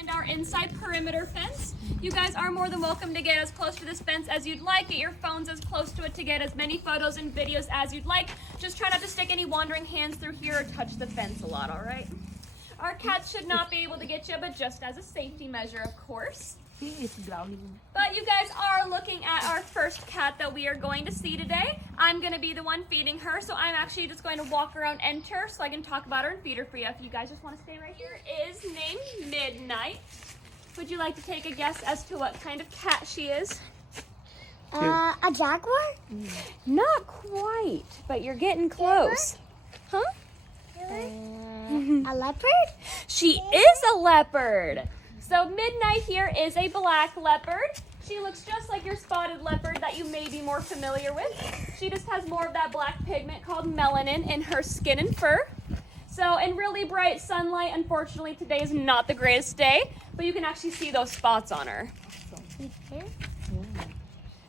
And our inside perimeter fence. You guys are more than welcome to get as close to this fence as you'd like. Get your phones as close to it to get as many photos and videos as you'd like. Just try not to stick any wandering hands through here or touch the fence a lot, all right? Our cats should not be able to get you, but just as a safety measure, of course. He is growling. But you guys are looking at our first cat that we are going to see today. I'm going to be the one feeding her, so I'm actually just going to walk around enter so I can talk about her and feed her for you. If you guys just want to stay right here. Is named Midnight. Would you like to take a guess as to what kind of cat she is? A jaguar? Not quite, but you're getting close. Huh? A leopard? She is a leopard. So Midnight here is a black leopard. She looks just like your spotted leopard that you may be more familiar with. She just has more of that black pigment called melanin in her skin and fur. So in really bright sunlight, unfortunately today is not the greatest day, but you can actually see those spots on her.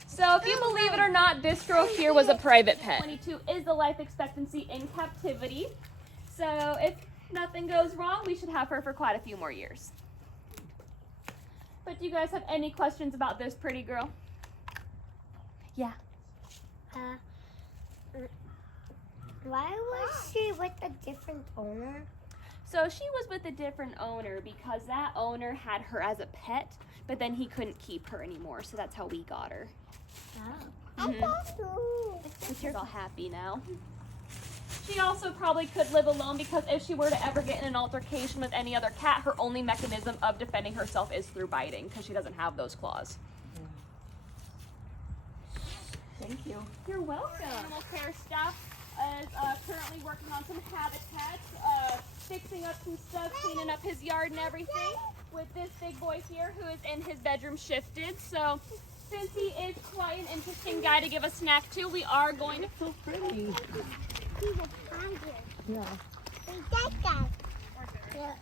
So if you believe it or not, this girl here was a private pet. 22 is the life expectancy in captivity. So if nothing goes wrong, we should have her for quite a few more years. But do you guys have any questions about this pretty girl? Yeah. Why was she with a different owner? So she was with a different owner because that owner had her as a pet, but then he couldn't keep her anymore, so that's how we got her. She's all happy now. She also probably could live alone because if she were to ever get in an altercation with any other cat, her only mechanism of defending herself is through biting because she doesn't have those claws. Thank you. You're welcome. Animal care staff is currently working on some habitats, fixing up some stuff, cleaning up his yard and everything with this big boy here who is in his bedroom shifted. So since he is quite an interesting guy to give a snack to, we are going to... So pretty. He's a tiger. Yeah. He's that guy. Yeah.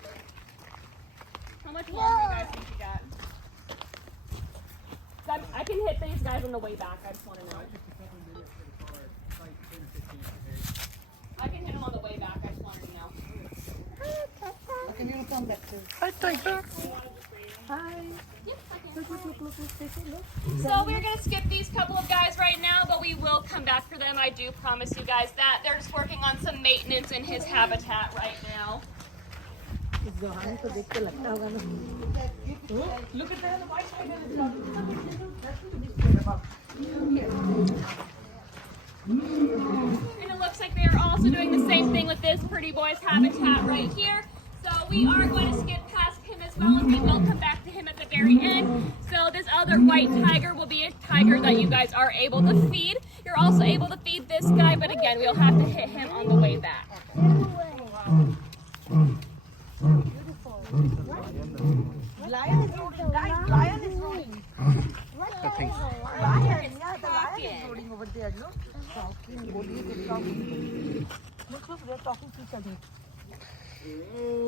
How much longer do you guys think you got? I can hit these guys on the way back. I just want to know. I can hit them on the way back. I just wanted to know. Can you come back to? Hi, Tiger. Hi. Yep, I can. Look. So we're going to skip these couple of guys right now, but we will come back for them. I do promise you guys that. They're just working on some maintenance in his habitat right now. Look at that. White And it looks like they are also doing the same thing with this pretty boy's habitat right here. So we are going to skip past him as well, and we will come back to him at the very end. So this other white tiger will be a tiger that you guys are able to feed. You're also able to feed this guy, but again, we'll have to hit him on the way back. Lion is rolling, guys. Lion is rolling. Lion. Lion, yeah, the lion is rolling over there. Look, talking. Look, they're talking to each other.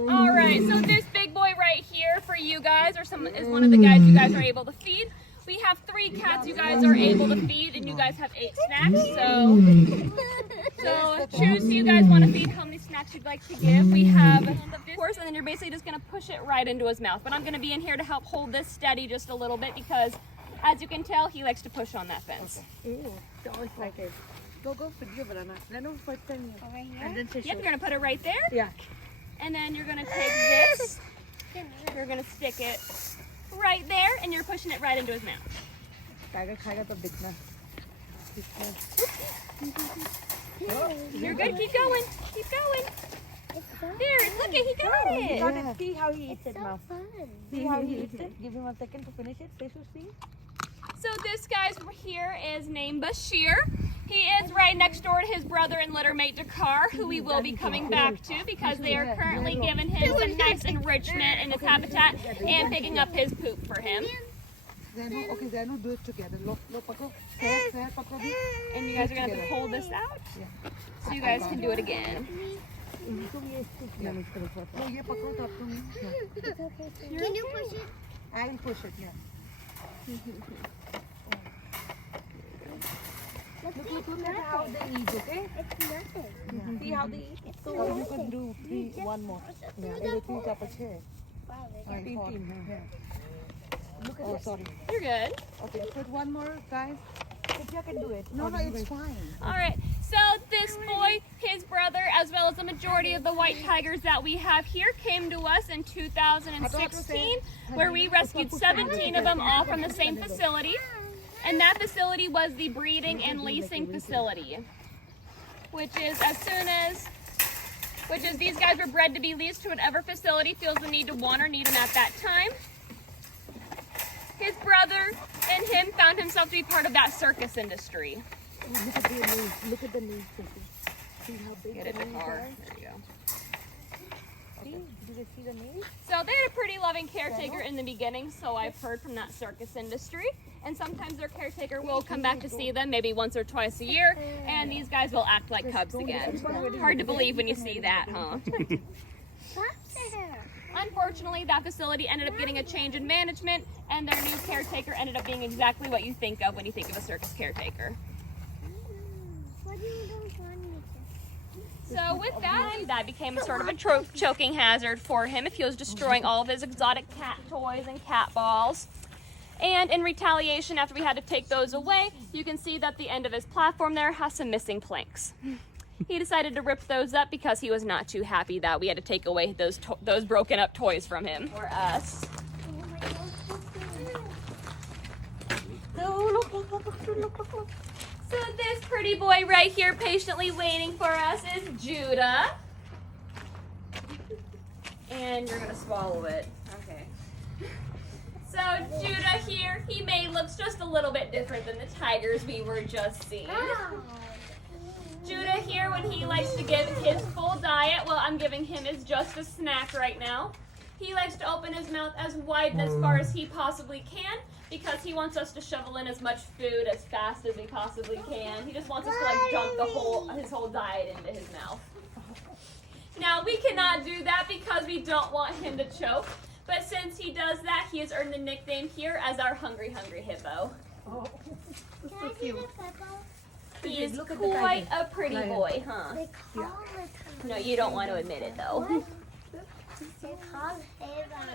All right, so this big boy right here for you guys is one of the guys you guys are able to feed. We have 3 cats you guys are able to feed, and you guys have 8 snacks. So choose who you guys want to feed, how many snacks you'd like to give. We have, of course, and then you're basically just going to push it right into his mouth. But I'm going to be in here to help hold this steady just a little bit because, as you can tell, he likes to push on that fence. Okay. Go for the banana. Then over here. And then Yep, you're going to put it right there. Yeah. And then you're going to take this. You're going to stick it right there, and you're pushing it right into his mouth. Tiger khayega to dikhna. You're good. Keep going. Keep going. There. Look at he got it. Got it. See how he eats it now. Fun. See how he eats it. Give him a second to finish it. Say so, see. So this guy here is named Bashir. He is right next door to his brother and littermate Dakar, who we will be coming back to because they are currently giving him some nice enrichment in his habitat and picking up his poop for him. Okay, Zanu, do it together. Look, pakro. And you guys are going to have to pull this out so you guys can do it again. Can you push it? I will push it, yeah. Look at how they eat, okay? It's nothing. See how they eat? So you can do one more. Yeah, everything up a chair. Look at this. Sorry. You're good. Okay, put one more, guys. If you can do it. No, it's fine. All right. So this boy, his brother, as well as the majority of the white tigers that we have here, came to us in 2016, where we rescued 17 of them all from the same facility. And that facility was the breeding and leasing facility, which is these guys were bred to be leased to whatever facility feels the need to want or need them at that time. His brother and him found himself to be part of that circus industry. Look at the knees. Look at the knees. See how big Get the it in knees the car. are? There you go. See? Did you see the knees? So they had a pretty loving caretaker in the beginning, so I've heard from that circus industry. And sometimes their caretaker will come back to see them maybe once or twice a year, and these guys will act like cubs again. Hard to believe when you see that, huh? Unfortunately, that facility ended up getting a change in management, and their new caretaker ended up being exactly what you think of when you think of a circus caretaker. So with that became a sort of a choking hazard for him if he was destroying all of his exotic cat toys and cat balls. And in retaliation, after we had to take those away, you can see that the end of his platform there has some missing planks. He decided to rip those up because he was not too happy that we had to take away those broken up toys from him. For us. So this pretty boy right here patiently waiting for us is Judah. And you're gonna swallow it. Okay. So Judah here, he looks just a little bit different than the tigers we were just seeing. Judah here, when he likes to give his full diet, well, I'm giving him is just a snack right now. He likes to open his mouth as wide and as far as he possibly can because he wants us to shovel in as much food as fast as we possibly can. He just wants us to like dump his whole diet into his mouth. Now, we cannot do that because we don't want him to choke. But since he does that, he has earned the nickname here as our hungry hippo. Oh, so cute. He is quite a pretty boy, huh? No, you don't want to admit it though.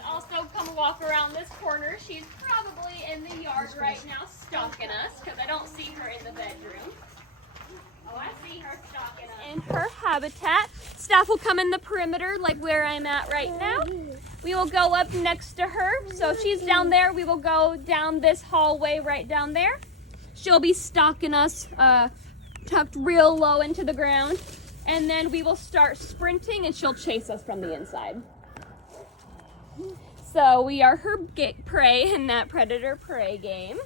Also, come walk around this corner. She's probably in the yard right now stalking us because I don't see her in the bedroom. Oh, I see her stalking us. In her habitat, staff will come in the perimeter like where I'm at right now. We will go up next to her. So if she's down there, we will go down this hallway right down there. She'll be stalking us, tucked real low into the ground. And then we will start sprinting and she'll chase us from the inside. So we are her prey in that predator-prey game.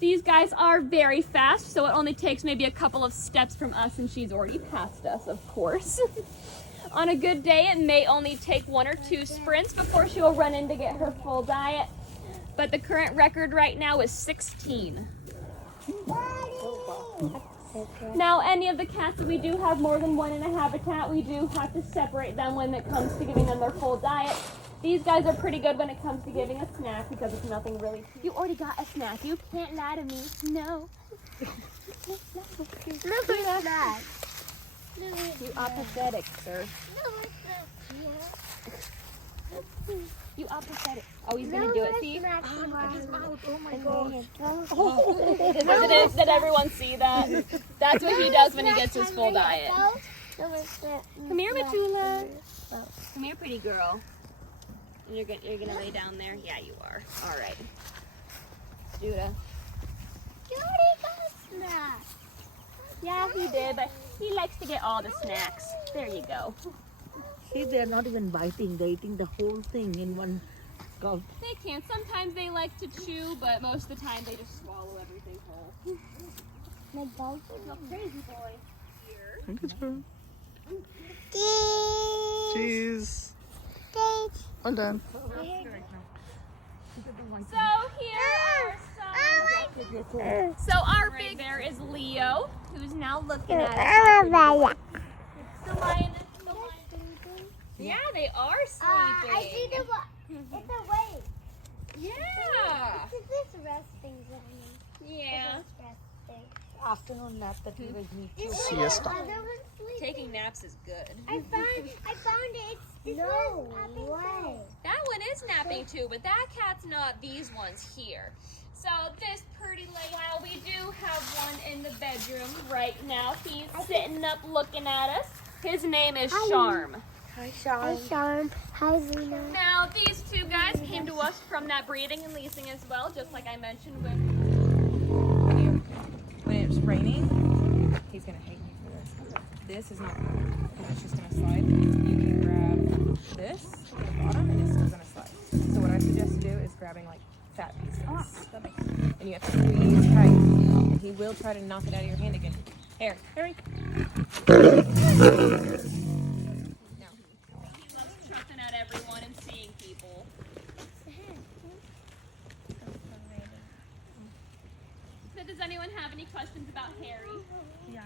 These guys are very fast, so it only takes maybe a couple of steps from us and she's already past us, of course. On a good day, it may only take 1 or 2 sprints before she will run in to get her full diet. But the current record right now is 16. Now, any of the cats, we do have more than one in a habitat. We do have to separate them when it comes to giving them their full diet. These guys are pretty good when it comes to giving a snack because it's nothing really. You already got a snack. You can't lie to me. No. Look at that. You are pathetic, sir. You are pathetic. Oh, he's gonna do it. See? Oh my God. Did everyone see that? That's what he does when he gets his full diet. Come here, Matula. Come here, pretty girl. You're gonna lay down there? Yeah, you are. All right. Judah. Yeah, he did, but he likes to get all the snacks. There you go. See, they're not even biting. They're eating the whole thing in one gulp. They can. Sometimes they like to chew, but most of the time they just swallow everything whole. My dog is a crazy boy. Here. Good job. Cheese. Well done. So here are some. So our big bear is Leo, who's now looking at us. The lion. Yeah, they are sleeping. I see it's a wave. Yeah. It's this resting zone. Yeah. Afternoon nap that we will need. Is Siesta. the other one sleeping? Taking naps is good. I found it. This no way. That one is napping too, but that cat's not these ones here. So this pretty lady, we do have one in the bedroom right now. He's sitting up looking at us. His name is Charm. Hi, Charm. Hi, Charm. Hi, Zena. Now, these two guys came to us from that breeding and leasing as well, just like I mentioned with... When it's raining, he's going to hate you for this. This is not good because it's just going to slide. You can grab this at the bottom and it's still going to slide. So what I suggest to do is grabbing like fat pieces. And you have to squeeze tight. And he will try to knock it out of your hand again. Here, hurry. He loves chucking at everyone and seeing people. So does anyone have any questions about Harry? Yeah.